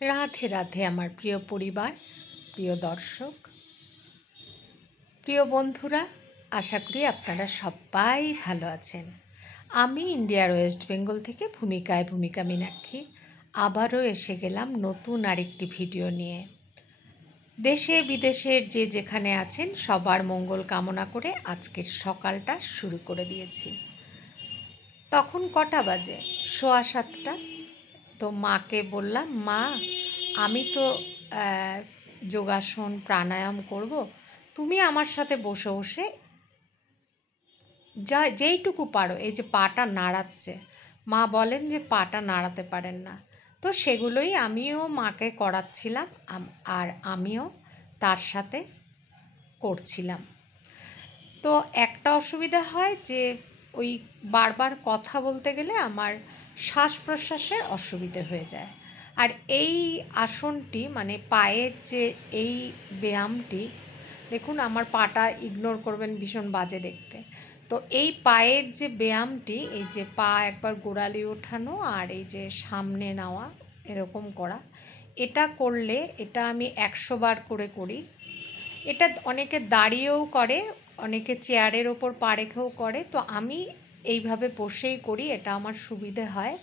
রাধে রাধে আমার প্রিয় পরিবার, প্রিয় দর্শক, প্রিয় বন্ধুরা, আশা করি আপনারা সবাই ভালো আছেন। আমি ইন্ডিয়ার ওয়েস্ট বেঙ্গল থেকে ভূমিকা মীনাক্ষী আবারও এসে গেলাম নতুন আরেকটি ভিডিও নিয়ে। দেশে বিদেশের যে যেখানে আছেন সবার মঙ্গল কামনা করে আজকের সকালটা শুরু করে দিয়েছি। তখন কটা বাজে? 6:15। তো মাকে বললাম, মা আমি তো যোগাসন প্রাণায়াম করব, তুমি আমার সাথে বসে বসে যেইটুকু পারো, এই যে পাটা নাড়াচ্ছে, মা বলেন যে পাটা নাড়াতে পারেন না, তো সেগুলোই আমিও মাকে করাচ্ছিলাম আর আমিও তার সাথে করছিলাম। তো একটা অসুবিধা হয় যে ওই বারবার কথা বলতে গেলে আমার শ্বাস প্রশ্বাসের অসুবিধে হয়ে যায়। আর এই আসনটি মানে পায়ের যে এই ব্যায়ামটি, দেখুন আমার পাটা ইগনোর করবেন, ভীষণ বাজে দেখতে। তো এই পায়ের যে ব্যায়ামটি, এই যে পা একবার গোড়ালি ওঠানো আর এই যে সামনে নেওয়া, এরকম করা, এটা করলে, এটা আমি 100 বার করে করি। এটা অনেকে দাঁড়িয়েও করে, অনেকে চেয়ারের ওপর পা রেখেও করে, তো আমি এইভাবে বসেই করি, এটা আমার সুবিধে হয়।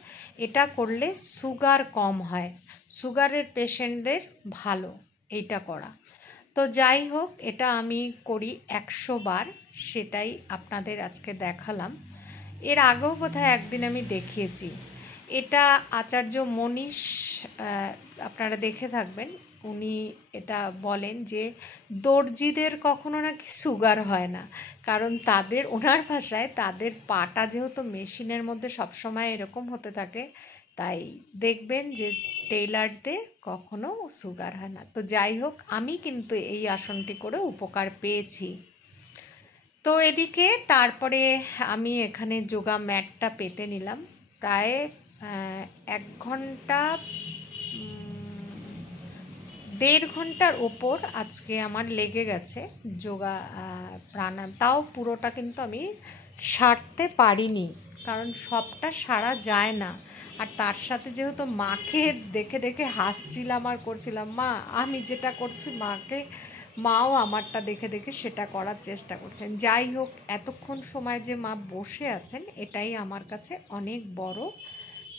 এটা করলে সুগার কম হয়, সুগারের পেশেন্টদের ভালো এইটা করা। তো যাই হোক, এটা আমি করি 100 বার, সেটাই আপনাদের আজকে দেখালাম। এর আগেও বোধহয় একদিন আমি দেখিয়েছি। এটা আচার্য মনীষ, আপনারা দেখে থাকবেন, উনি এটা বলেন যে দর্জিদের কখনো নাকি সুগার হয় না, কারণ তাদের, ওনার ভাষায়, তাদের পাটা যেহেতু মেশিনের মধ্যে সবসময় এরকম হতে থাকে, তাই দেখবেন যে টেইলারদের কখনো সুগার হয় না। তো যাই হোক, আমি কিন্তু এই আসনটি করে উপকার পেয়েছি। তো এদিকে তারপরে আমি এখানে যোগা ম্যাটটা পেতে নিলাম। প্রায় 1 ঘন্টা, 1.5 ঘন্টার ওপর আজকে আমার লেগে গেছে যোগা প্রাণায়াম। তাও পুরোটা কিন্তু আমি সারতে পারিনি, কারণ সবটা সারা যায় না। আর তার সাথে যেহেতু মাকে দেখে দেখে হাসছিলাম আর করছিলাম, মা আমি যেটা করছি মাও আমারটা দেখে দেখে সেটা করার চেষ্টা করছেন। যাই হোক, এতক্ষণ সময় যে মা বসে আছেন, এটাই আমার কাছে অনেক বড়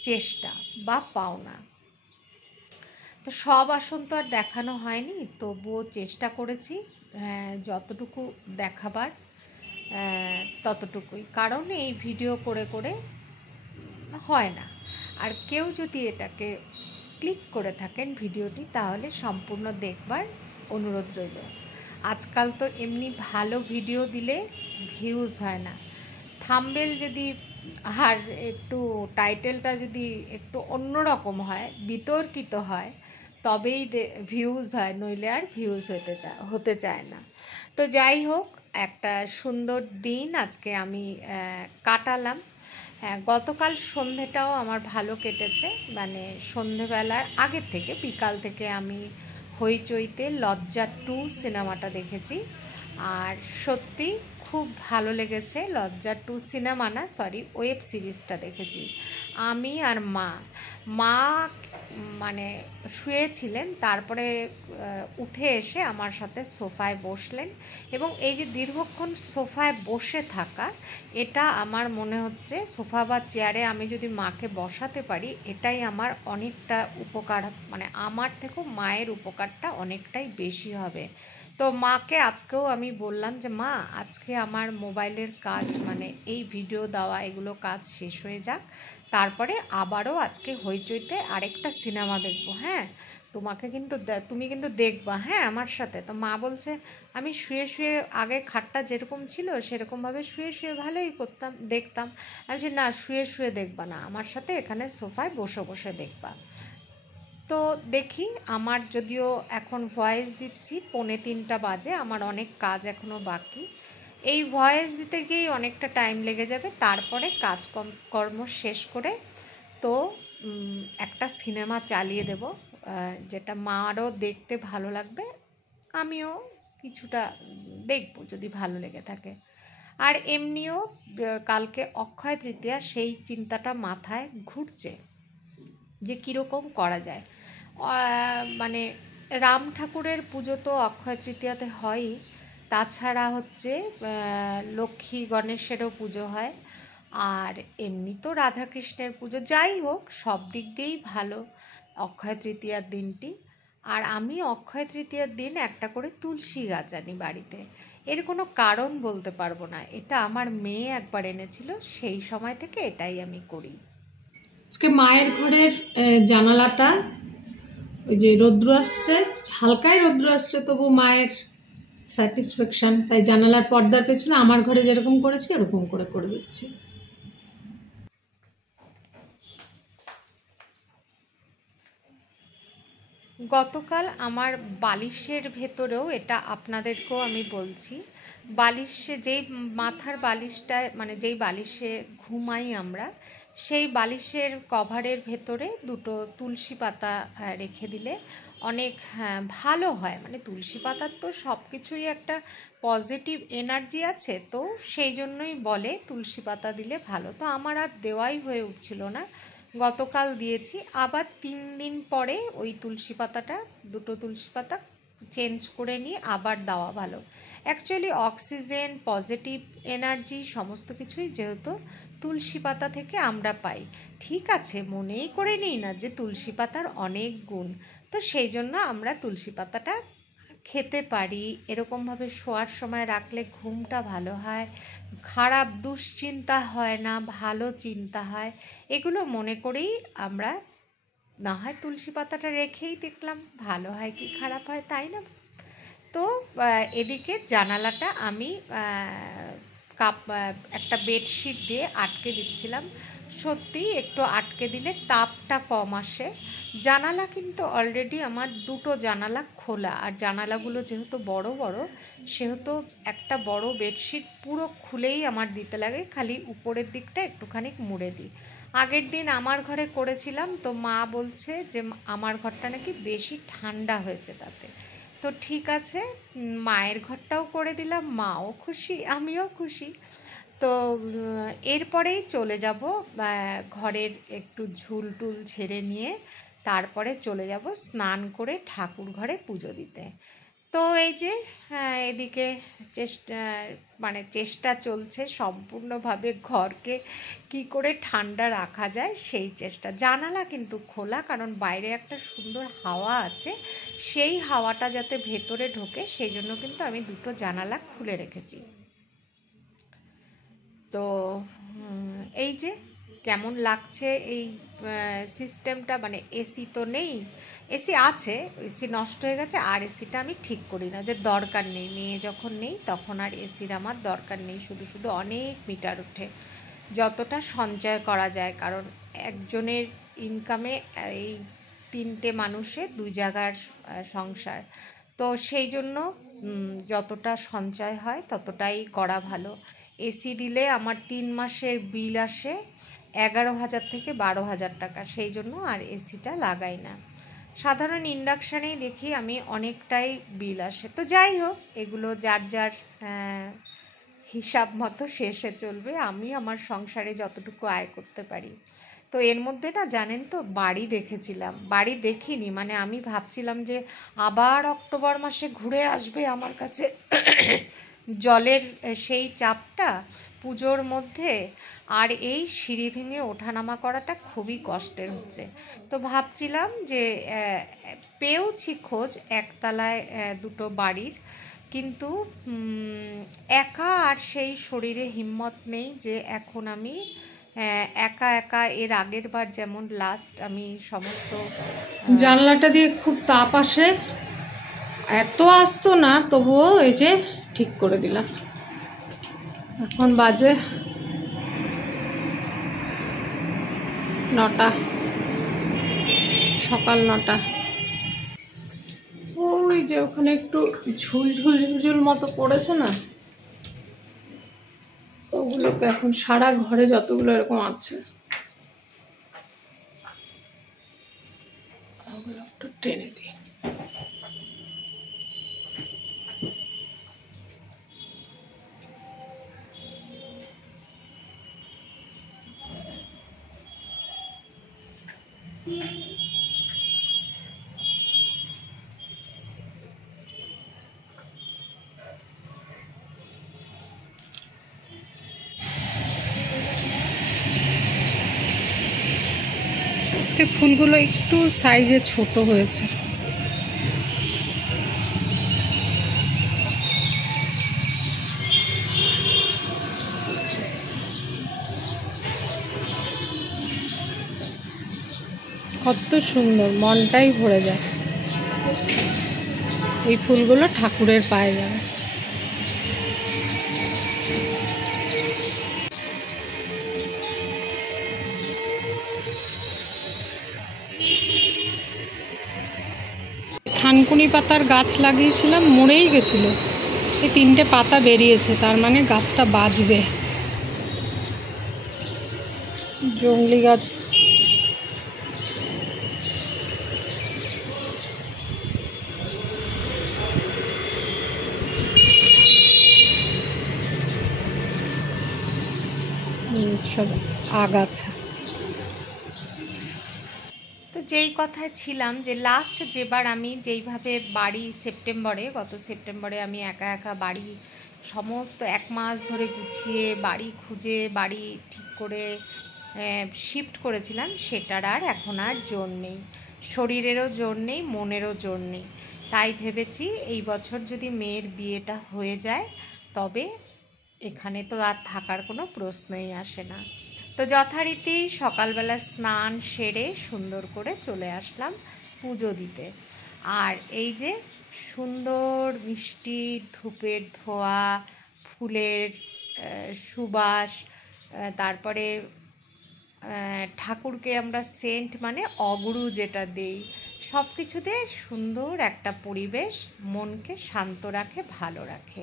চেষ্টা বা পাওনা। তো সব আসন তো আর দেখানো হয়নি, তবুও চেষ্টা করেছি যতটুকু দেখাবার ততটুকুই, কারণ এই ভিডিও করে করে হয় না। আর কেউ যদি এটাকে ক্লিক করে থাকেন ভিডিওটি, তাহলে সম্পূর্ণ দেখবার অনুরোধ রইল। আজকাল তো এমনি ভালো ভিডিও দিলে ভিউজ হয় না, থাম্বনেল যদি আর একটু টাইটেলটা যদি একটু অন্যরকম হয়, বিতর্কিত হয়, তবেই ভিউজ হয়, নইলে আর ভিউজ হতে চায় না। তো যাই হোক, একটা সুন্দর দিন আজকে আমি কাটালাম। হ্যাঁ, গতকাল সন্ধেটাও আমার ভালো কেটেছে, মানে সন্ধেবেলার আগের থেকে, বিকাল থেকে আমি হইচইতে লজ্জা 2 সিনেমাটা দেখেছি। আর সত্যি খুব ভালো লেগেছে। লজ্জা 2 সিনেমা না, সরি, ওয়েব সিরিজটা দেখেছি আমি আর মা। মা মানে শুয়েছিলেন, তারপরে উঠে এসে আমার সাথে সোফায় বসলেন, এবং এই যে দীর্ঘক্ষণ সোফায় বসে থাকা, এটা আমার মনে হচ্ছে সোফা বা চেয়ারে আমি যদি মাকে বসাতে পারি, এটাই আমার অনেকটা উপকার, মানে আমার থেকেও মায়ের উপকারটা অনেকটাই বেশি হবে। তো মাকে আজকেও আমি বললাম যে মা, আজকে আমার মোবাইলের কাজ, মানে এই ভিডিও দেওয়া, এগুলো কাজ শেষ হয়ে যাক, তারপরে আবারও আজকে হইচইতে আরেকটা সিনেমা দেখবো। হ্যাঁ, তুমি কিন্তু দেখবা, হ্যাঁ, আমার সাথে। তো মা বলছে, আমি শুয়ে শুয়ে, আগে খাটটা যেরকম ছিল সেরকমভাবে শুয়ে শুয়ে ভালোই দেখতাম। আমি বলছি, না, শুয়ে শুয়ে দেখবা না, আমার সাথে এখানে সোফায় বসে বসে দেখবা। তো দেখি, আমার যদিও এখন ভয়েস দিচ্ছি 2:45 বাজে, আমার অনেক কাজ এখনও বাকি। এই ভয়েস দিতে গিয়েই অনেকটা টাইম লেগে যাবে, তারপরে কর্ম শেষ করে তো একটা সিনেমা চালিয়ে দেব, যেটা মারও দেখতে ভালো লাগবে, আমিও কিছুটা দেখব যদি ভালো লেগে থাকে। আর এমনিও কালকে অক্ষয় তৃতীয়া, সেই চিন্তাটা মাথায় ঘুরছে যে কীরকম করা যায়। মানে রাম ঠাকুরের পুজো তো অক্ষয় তৃতীয়াতে হয়ই, তাছাড়া হচ্ছে লক্ষ্মী গণেশেরও পুজো হয়, আর এমনি তো রাধাকৃষ্ণের পুজো। যাই হোক, সব দিক দিয়েই ভালো অক্ষয় তৃতীয়ার দিনটি। আর আমি অক্ষয় তৃতীয়ার দিন একটা করে তুলসী গাছ আনি বাড়িতে। এর কোনো কারণ বলতে পারবো না, এটা আমার মেয়ে একবার এনেছিল, সেই সময় থেকে এটাই আমি করি। আজকে মায়ের ঘরের জানালাটা ওই যে রৌদ্র আসছে, হালকাই রৌদ্র আসছে, তবু মায়ের স্যাটিসফ্যাকশন, তাই জানালার পর্দার পেছনে আমার ঘরে যেরকম করেছি এরকম করে করে দিচ্ছি। গতকাল আমার বালিশের ভেতরেও, এটা আপনাদেরকেও আমি বলছি, বালিশে যেই মাথার বালিশটায় মানে যেই বালিশে ঘুমাই আমরা, সেই বালিশের কভারের ভেতরে দুটো তুলসী পাতা রেখে দিলে অনেক ভালো হয়। মানে তুলসী পাতার তো সব কিছুই একটা পজিটিভ এনার্জি আছে, তো সেই জন্যই বলে তুলসী পাতা দিলে ভালো। তো আমার আর দেওয়াই হয়ে উঠছিল না, গতকাল দিয়েছি। আবার 3 দিন পরে ওই তুলসী পাতাটা, দুটো তুলসী পাতা চেঞ্জ করে নিয়ে আবার দেওয়া ভালো। অ্যাকচুয়ালি অক্সিজেন, পজিটিভ এনার্জি সমস্ত কিছুই যেহেতু তুলসী পাতা থেকে আমরা পাই। ঠিক আছে, মনেই করে নিই না যে তুলসী পাতার অনেক গুণ, তো সেই জন্য আমরা তুলসী পাতাটা খেতে পারি। এরকমভাবে শোয়ার সময় রাখলে ঘুমটা ভালো হয়, খারাপ দুশ্চিন্তা হয় না, ভালো চিন্তা হয়। এগুলো মনে করেই আমরা না হয় তুলসী পাতাটা রেখেই দেখলাম ভালো হয় কি খারাপ হয়, তাই না? তো এদিকে জানালাটা আমি একটা বেডশিট দিয়ে আটকে দিচ্ছিলাম। সত্যিই একটু আটকে দিলে তাপটা কম আসে। জানালা কিন্তু অলরেডি আমার দুটো জানালা খোলা, আর জানালাগুলো যেহেতু বড় বড়, সেহেতু একটা বড় বেডশিট পুরো খুলেই আমার দিতে লাগে, খালি উপরের দিকটা একটুখানি মুড়ে দিই। আগের দিন আমার ঘরে করেছিলাম, তো মা বলছে যে আমার ঘরটা নাকি বেশি ঠান্ডা হয়েছে তাতে। তো ঠিক আছে, মায়ের ঘরটাও করে দিলাম, মাও খুশি আমিও খুশি। তো এরপরেই চলে যাব ঘরের একটু ঝুল টুল ঝেড়ে নিয়ে, তারপরে চলে যাব স্নান করে ঠাকুর ঘরে পুজো দিতে। তো এই যে এদিকে চেষ্টা চলছে সম্পূর্ণভাবে ঘরকে কি করে ঠান্ডা রাখা যায় সেই চেষ্টা। জানালা কিন্তু খোলা, কারণ বাইরে একটা সুন্দর হাওয়া আছে, সেই হাওয়াটা যাতে ভেতরে ঢোকে সেই জন্য কিন্তু আমি দুটো জানালা খুলে রেখেছি। তো এই যে কেমন লাগছে এই সিস্টেমটা, মানে এসি তো নেই, এসি আছে, এসি নষ্ট হয়ে গেছে, আর এসিটা আমি ঠিক করি না, যে দরকার নেই, মেয়ে যখন নেই তখন আর এসির আমার দরকার নেই। শুধু শুধু অনেক মিটার ওঠে, যতটা সঞ্চয় করা যায়, কারণ একজনের ইনকামে এই 3টে মানুষের 2 জায়গার সংসার, তো সেই জন্য যতটা সঞ্চয় হয় ততটাই করা ভালো। এসি দিলে আমার 3 মাসের বিল আসে 11,000 থেকে 12,000 টাকা, সেই জন্য আর এসিটা লাগাই না। সাধারণ ইন্ডাকশানেই দেখি আমি অনেকটাই বিল আসে। তো যাই হোক, এগুলো যার যার হিসাব মতো শেষে চলবে, আমি আমার সংসারে যতটুকু আয় করতে পারি। তো এর মধ্যে না জানেন তো, বাড়ি দেখেছিলাম, বাড়ি দেখিনি, মানে আমি ভাবছিলাম যে আবার অক্টোবর মাসে ঘুরে আসবে আমার কাছে জলের সেই চাপটা পুজোর মধ্যে, আর এই সিঁড়ি ভেঙে ওঠানামা করাটা খুবই কষ্টের হচ্ছে। তো ভাবছিলাম যে পেয়েওছি খোঁজ একতলায় দুটো বাড়ির, কিন্তু একা আর সেই শরীরে হিম্মত নেই যে এখন আমি একা একা, এর আগের বার যেমন লাস্ট আমি সমস্ত জানলাটা দিয়ে খুব তাপ আসে, এত আসতো না, তবুও এই যে ঠিক করে দিলাম। এখন বাজে 9টা, সকাল 9টা। ওই যে ওখানে একটু ঝুল ঝুল ঝুলঝুল মতো পড়েছে না, ওগুলোকে এখন সারা ঘরে যতগুলো এরকম আছে ওগুলো একটু টেনে দিই। আজকে ফুলগুলো একটু সাইজে ছোট হয়েছে। কত সুন্দর, মনটাই ভরে যায়। এই ফুলগুলো ঠাকুরের পায়ে যাবে। থানকুনি পাতার গাছ লাগিয়েছিলাম, মরেই গেছিল। এই 3টে পাতা বেরিয়েছে, তার মানে গাছটা বাঁচবে। জংলি গাছ। সব আগাছা। তো যেই কথায় ছিলাম যে লাস্ট যেবার আমি যেইভাবে বাড়ি গত সেপ্টেম্বরে আমি একা একা বাড়ি সমস্ত 1 মাস ধরে গুছিয়ে বাড়ি খুঁজে বাড়ি ঠিক করে শিফট করেছিলাম, সেটার আর এখন আর জোর নেই। শরীরেরও জোর নেই, মনেরও জোর নেই। তাই ভেবেছি এই বছর যদি মেয়ের বিয়েটা হয়ে যায় তবে এখানে তো আর থাকার কোনো প্রশ্নই আসে না। তো যথারীতি সকালবেলা স্নান সেরে সুন্দর করে চলে আসলাম পুজো দিতে। আর এই যে সুন্দর মিষ্টি ধূপের ধোয়া, ফুলের সুবাস, তারপরে ঠাকুরকে আমরা সেন্ট মানে অগুরু যেটা দেই, সব কিছুতে সুন্দর একটা পরিবেশ মনকে শান্ত রাখে, ভালো রাখে।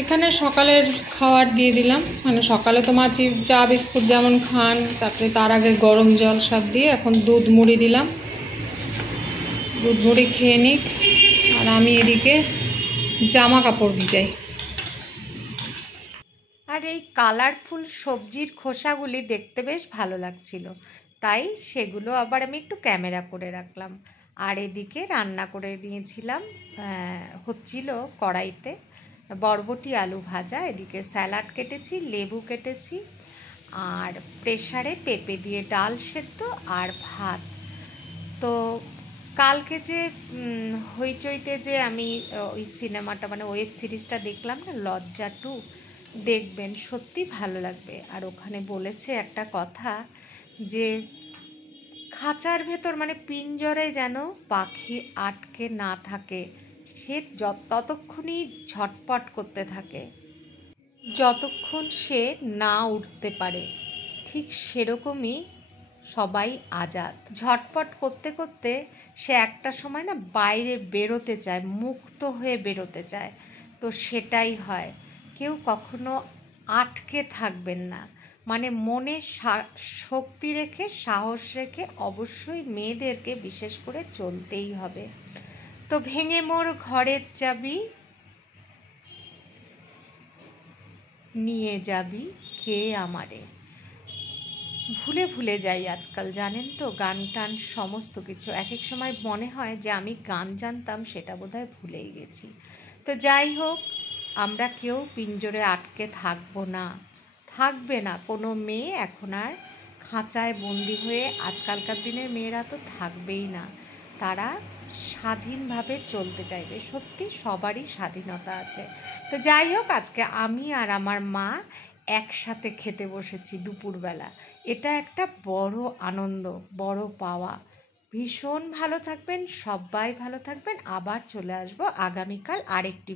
এখানে সকালের খাবার দিয়ে দিলাম, মানে সকালে তো মা চা বিস্কুট যেমন খান, তারপরে তার আগে গরম জল সব দিয়ে এখন দুধ মুড়ি দিলাম। দুধ মুড়ি খেয়ে নিক, আর আমি এদিকে জামা কাপড় ভিজাই। আর এই কালারফুল সবজির খোসাগুলি দেখতে বেশ ভালো লাগছিল, তাই সেগুলো আবার আমি একটু ক্যামেরা করে রাখলাম। আর এদিকে রান্না করে নিয়েছিলাম, হচ্ছিল কড়াইতে বরবটি আলু ভাজা, এদিকে স্যালাড কেটেছি, লেবু কেটেছি, আর প্রেসারে পেঁপে দিয়ে ডাল সেদ্ধ আর ভাত। তো কালকে যে হইচইতে যে আমি ওই সিনেমাটা মানে ওয়েব সিরিজটা দেখলাম না, লজ্জা 2, দেখবেন, সত্যি ভালো লাগবে। আর ওখানে বলেছে একটা কথা যে খাঁচার ভেতর মানে পিঞ্জরে যেন পাখি আটকে না থাকে, সে ততক্ষণই ঝটপট করতে থাকে যতক্ষণ সে না উঠতে পারে। ঠিক সেরকমই সবাই আজাদ, ঝটপট করতে করতে সে একটা সময় না বাইরে বেরোতে চায়, মুক্ত হয়ে বেরোতে চায়। তো সেটাই হয়, কেউ কখনো আটকে থাকবেন না, মানে মনে শক্তি রেখে সাহস রেখে অবশ্যই মেয়েদেরকে বিশেষ করে চলতেই হবে। তো ভেঙে মোর ঘরের চাবি নিয়ে যাবি কে আমারে। ভুলে ভুলে যাই আজকাল, জানেন তো, গান টান সমস্ত কিছু। এক এক সময় মনে হয় যে আমি গান জানতাম, সেটা বোধহয় ভুলেই গেছি। তো যাই হোক, আমরা কেউ পিঞ্জরে আটকে থাকবো না, থাকবে না কোনো মেয়ে এখন আর খাঁচায় বন্দি হয়ে। আজকালকার দিনের মেয়েরা তো থাকবেই না, তারা স্বাধীনভাবে চলতে চাইবে। সত্যি সবারই স্বাধীনতা আছে। তো যাই হোক, আজকে আমি আর আমার মা একসাথে খেতে বসেছি দুপুরবেলা। এটা একটা বড় আনন্দ, বড় পাওয়া। ভীষণ ভালো থাকবেন, সবাই ভালো থাকবেন। আবার চলে আসবো আগামীকাল আরেকটি